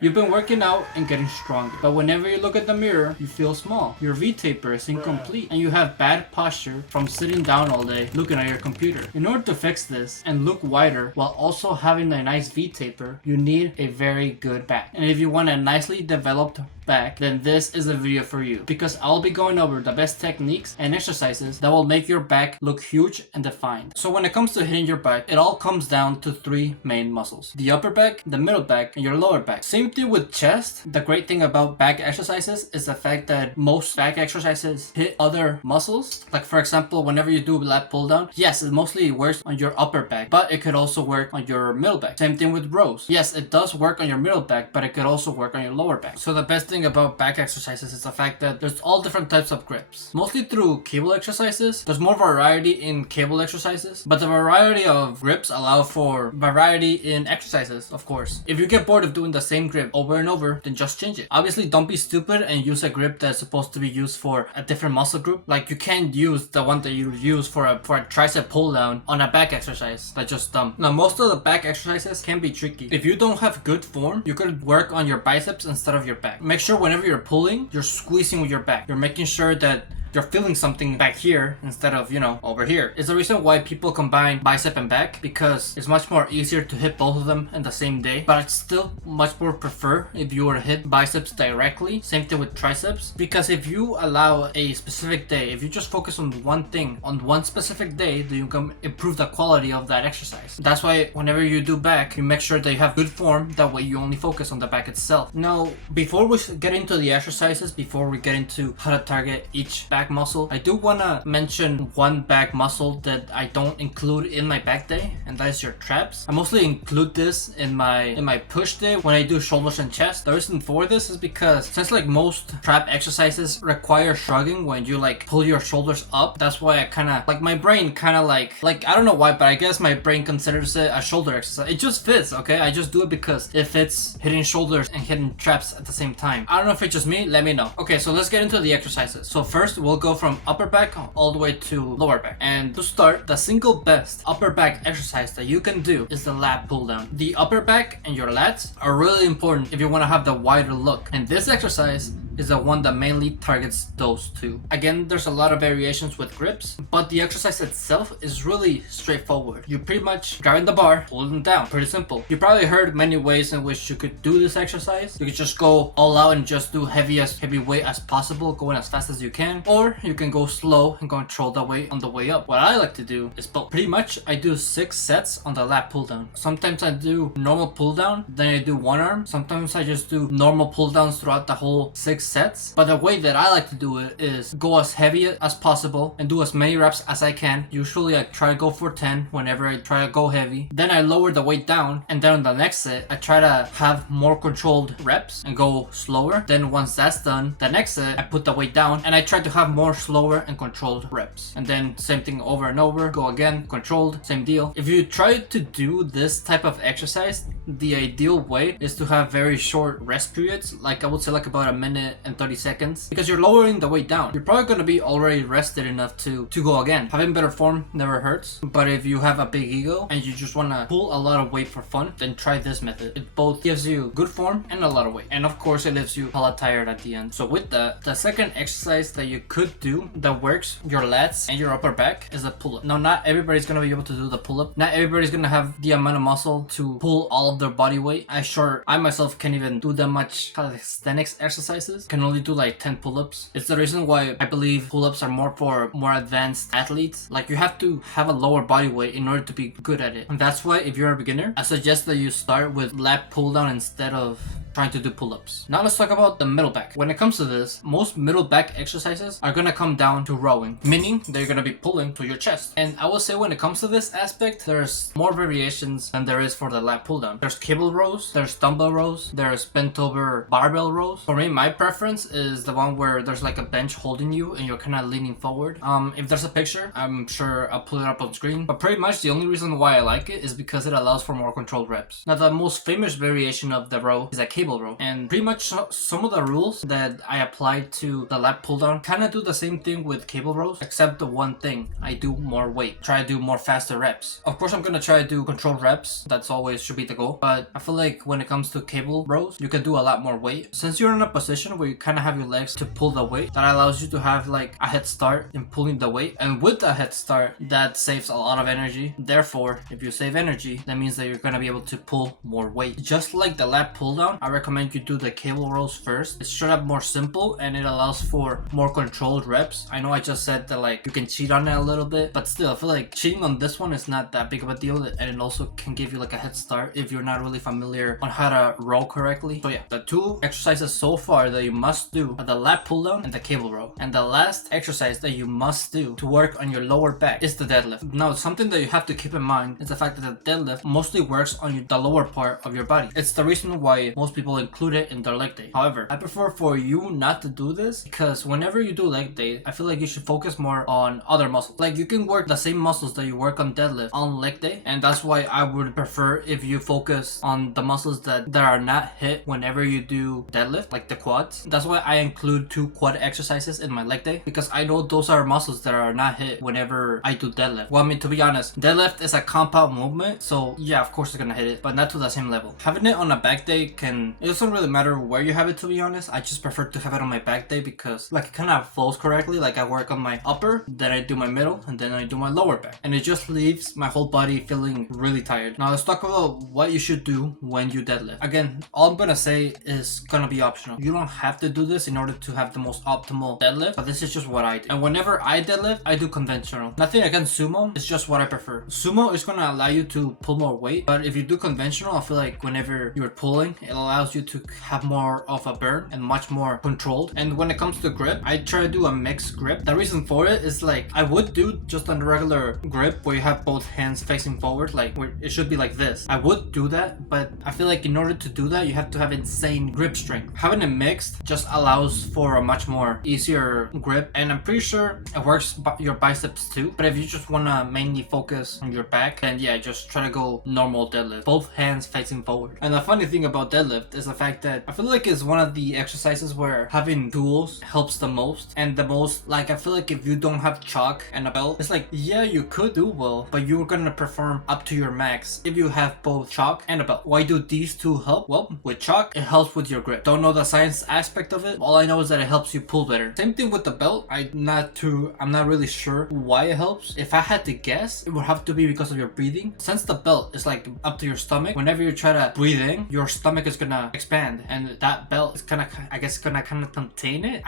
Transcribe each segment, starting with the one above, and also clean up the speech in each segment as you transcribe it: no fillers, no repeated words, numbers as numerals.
You've been working out and getting stronger, but whenever you look at the mirror, you feel small. Your V-taper is incomplete, and you have bad posture from sitting down all day looking at your computer. In order to fix this and look wider while also having a nice V-taper, you need a very good back. And if you want a nicely developed back, then this is the video for you, because I'll be going over the best techniques and exercises that will make your back look huge and defined. So when it comes to hitting your back, it all comes down to three main muscles: the upper back, the middle back, and your lower back. Same thing with chest. The great thing about back exercises is the fact that most back exercises hit other muscles. Like for example, whenever you do lat pull down, yes, it mostly works on your upper back, but it could also work on your middle back. Same thing with rows. Yes, it does work on your middle back, but it could also work on your lower back. So the best thing about back exercises is the fact that there's all different types of grips. Mostly through cable exercises, there's more variety in cable exercises, but the variety of grips allow for variety in exercises, of course. If you get bored of doing the same grip over and over, then just change it. Obviously, don't be stupid and use a grip that's supposed to be used for a different muscle group. Like you can't use the one that you use for a tricep pull down on a back exercise. That's just dumb. Now, most of the back exercises can be tricky. If you don't have good form, you could work on your biceps instead of your back. Make sure whenever you're pulling, you're squeezing with your back. You're making sure that you're feeling something back here instead of, over here. It's the reason why people combine bicep and back, because it's much more easier to hit both of them in the same day. But I'd still much more prefer if you were to hit biceps directly. Same thing with triceps, because if you allow a specific day, if you just focus on one thing on one specific day, then you can improve the quality of that exercise. That's why whenever you do back, you make sure that you have good form. That way you only focus on the back itself. Now, before we get into the exercises, before we get into how to target each back muscle, I do want to mention one back muscle that I don't include in my back day, and that is your traps. I mostly include this in my push day when I do shoulders and chest. The reason for this is because since most trap exercises require shrugging when you pull your shoulders up, that's why I kind of my brain kind of I don't know why, but I guess my brain considers it a shoulder exercise. It just fits, okay? I just do it because it fits hitting shoulders and hitting traps at the same time. I don't know if it's just me, let me know. Okay, so let's get into the exercises. So first, we'll go from upper back all the way to lower back. And to start, the single best upper back exercise that you can do is the lat pull down. The upper back and your lats are really important if you want to have the wider look. And this exercise is the one that mainly targets those two. Again, there's a lot of variations with grips, but the exercise itself is really straightforward. You pretty much grabbing the bar, pulling them down. Pretty simple. You probably heard many ways in which you could do this exercise. You could just go all out and just do heavy weight as possible, going as fast as you can, or you can go slow and control the weight on the way up. What I like to do is both. Pretty much I do 6 sets on the lat pull down. Sometimes I do normal pull down, then I do one arm. Sometimes I just do normal pull downs throughout the whole 6 sets. But the way that I like to do it is go as heavy as possible and do as many reps as I can. Usually I try to go for 10 whenever I try to go heavy. Then I lower the weight down, and then on the next set I try to have more controlled reps and go slower. Then once that's done, the next set I put the weight down and I try to have more slower and controlled reps. And then same thing over and over, go again, controlled, same deal. If you try to do this type of exercise, the ideal way is to have very short rest periods, I would say about a minute and 30 seconds, because you're lowering the weight down. You're probably going to be already rested enough to go again. Having better form never hurts, but if you have a big ego and you just want to pull a lot of weight for fun, then try this method. It both gives you good form and a lot of weight, and of course it leaves you hella tired at the end. So with that, the second exercise that you could do that works your lats and your upper back is a pull-up. Now, not everybody's going to be able to do the pull-up. Not everybody's going to have the amount of muscle to pull all of their body weight. I myself can't even do that much calisthenics exercises. Can only do 10 pull-ups. It's the reason why I believe pull-ups are more for more advanced athletes. You have to have a lower body weight in order to be good at it. And that's why if you're a beginner, I suggest that you start with lat pull down instead of trying to do pull-ups. Now let's talk about the middle back. When it comes to this, most middle back exercises are gonna come down to rowing, meaning they're gonna be pulling to your chest. And I will say when it comes to this aspect, there's more variations than there is for the lat pull down. There's cable rows, there's dumbbell rows, there's bent over barbell rows. For me, my preference is the one where there's a bench holding you and you're kind of leaning forward. If there's a picture, I'm sure I'll pull it up on screen, but pretty much the only reason why I like it is because it allows for more controlled reps. Now, the most famous variation of the row is a cable cable row. And pretty much some of the rules that I applied to the lat pull down kind of do the same thing with cable rows, except the one thing: I do more weight. Try to do more faster reps. Of course, I'm gonna try to do controlled reps. That's always should be the goal. But I feel like when it comes to cable rows, you can do a lot more weight. Since you're in a position where you kind of have your legs to pull the weight, that allows you to have like a head start in pulling the weight. And with the head start, that saves a lot of energy. Therefore, if you save energy, that means that you're gonna be able to pull more weight. Just like the lat pull down, I recommend you do the cable rows first. It's straight up more simple and it allows for more controlled reps. I know I just said that like you can cheat on it a little bit, but still I feel like cheating on this one is not that big of a deal, and it also can give you like a head start if you're not really familiar on how to row correctly. So yeah, the two exercises so far that you must do are the lat pull down and the cable row. And the last exercise that you must do to work on your lower back is the deadlift. Now, something that you have to keep in mind is the fact that the deadlift mostly works on the lower part of your body. It's the reason why most people include it in their leg day. However, I prefer for you not to do this, because whenever you do leg day, I feel like you should focus more on other muscles. Like you can work the same muscles that you work on deadlift on leg day, and that's why I would prefer if you focus on the muscles that are not hit whenever you do deadlift, like the quads. That's why I include 2 quad exercises in my leg day, because I know those are muscles that are not hit whenever I do deadlift. Well, I mean, to be honest, deadlift is a compound movement, so yeah, of course it's gonna hit it, but not to the same level. Having it on a back day it doesn't really matter where you have it, to be honest. I just prefer to have it on my back day because like it kind of flows correctly. Like I work on my upper, then I do my middle, and then I do my lower back, and it just leaves my whole body feeling really tired. Now let's talk about what you should do when you deadlift. Again, all I'm gonna say is gonna be optional. You don't have to do this in order to have the most optimal deadlift, but this is just what I do. And whenever I deadlift, I do conventional. Nothing against sumo, it's just what I prefer. Sumo is gonna allow you to pull more weight, but if you do conventional, I feel like whenever you're pulling, it allows you to have more of a burn and much more controlled. And when it comes to grip, I try to do a mixed grip. The reason for it is like I would do just a regular grip where you have both hands facing forward, like where it should be like this. I would do that, but I feel like in order to do that, you have to have insane grip strength. Having it mixed just allows for a much more easier grip, and I'm pretty sure it works your biceps too. But if you just want to mainly focus on your back, then yeah, just try to go normal deadlift, both hands facing forward. And the funny thing about deadlift is the fact that I feel like it's one of the exercises where having tools helps the most. And the most, like I feel like if you don't have chalk and a belt, it's like yeah, you could do well, but you're gonna perform up to your max if you have both chalk and a belt. Why do these two help? Well, with chalk, it helps with your grip. Don't know the science aspect of it. All I know is that it helps you pull better. Same thing with the belt. I'm not really sure why it helps. If I had to guess, it would have to be because of your breathing. Since the belt is like up to your stomach, whenever you try to breathe in, your stomach is gonna expand, and that belt is gonna, I guess, gonna kind of contain it.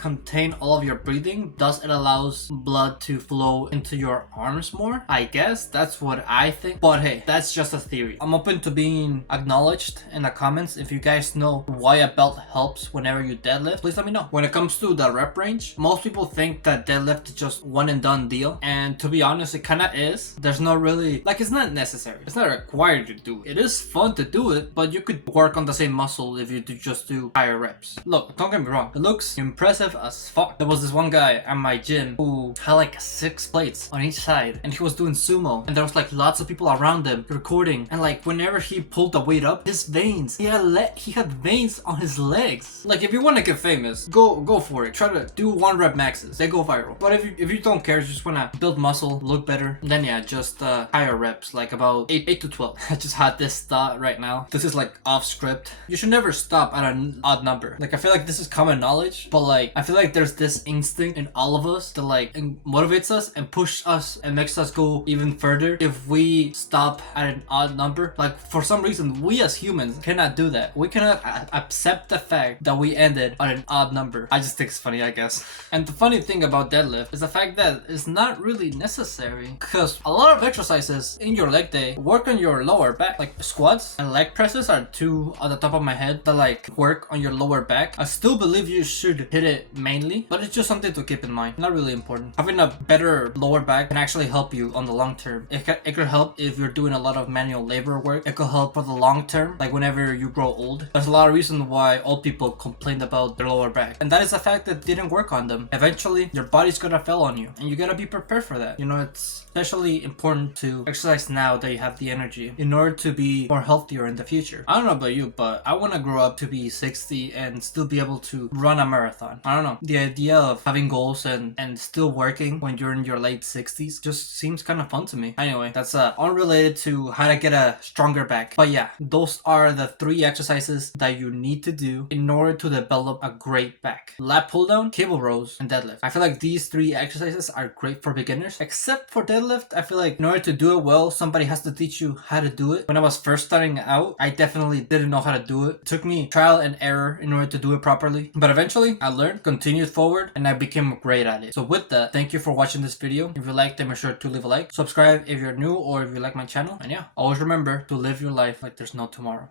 Contain all of your breathing. Thus, it allows blood to flow into your arms more. I guess that's what I think. But hey, that's just a theory. I'm open to being acknowledged in the comments. If you guys know why a belt helps whenever you deadlift, please let me know. When it comes to the rep range, most people think that deadlift is just one and done deal, and to be honest, it kind of is. There's no really, like, it's not necessary. It's not required to do it. It is fun to do it, but you could work on the same muscle if you just do higher reps. Look, don't get me wrong, it looks impressive as fuck. There was this one guy at my gym who had like 6 plates on each side, and he was doing sumo, and there was like lots of people around him recording, and like whenever he pulled the weight up, his veins, he had veins on his legs. Like if you want to get famous, go for it. Try to do 1 rep maxes, they go viral. But if you don't care, just want to build muscle, look better, then yeah, just higher reps, like about 8 to 12. I just had this thought right now. This is like off script. You should never stop at an odd number. Like I feel like this is common knowledge, but like I feel like there's this instinct in all of us that like motivates us and push us and makes us go even further if we stop at an odd number. Like for some reason, we as humans cannot do that. We cannot accept the fact that we ended on an odd number. I just think it's funny, I guess. And the funny thing about deadlift is the fact that it's not really necessary, because a lot of exercises in your leg day work on your lower back. Like squats and leg presses are 2 on the top of my head that like work on your lower back. I still believe you should hit it mainly, but it's just something to keep in mind. Not really important. Having a better lower back can actually help you on the long term. It could help if you're doing a lot of manual labor work. It could help for the long term, like whenever you grow old. There's a lot of reasons why old people complain about their lower back, and that is the fact that didn't work on them. Eventually, your body's gonna fail on you, and you gotta be prepared for that. You know, it's especially important to exercise now that you have the energy in order to be more healthier in the future. I don't know about about you, but I want to grow up to be 60 and still be able to run a marathon. I don't know. The idea of having goals and still working when you're in your late 60s just seems kind of fun to me. Anyway, that's unrelated to how to get a stronger back. But yeah, those are the 3 exercises that you need to do in order to develop a great back. Lat pull down, cable rows, and deadlift. I feel like these 3 exercises are great for beginners, except for deadlift. I feel like in order to do it well, somebody has to teach you how to do it. When I was first starting out, I definitely didn't know how to do it. It took me trial and error in order to do it properly. But eventually, I learned, continued forward, and I became great at it. So with that, thank you for watching this video. If you liked it, make sure to leave a like. Subscribe if you're new or if you like my channel. And yeah, always remember to live your life like there's no tomorrow.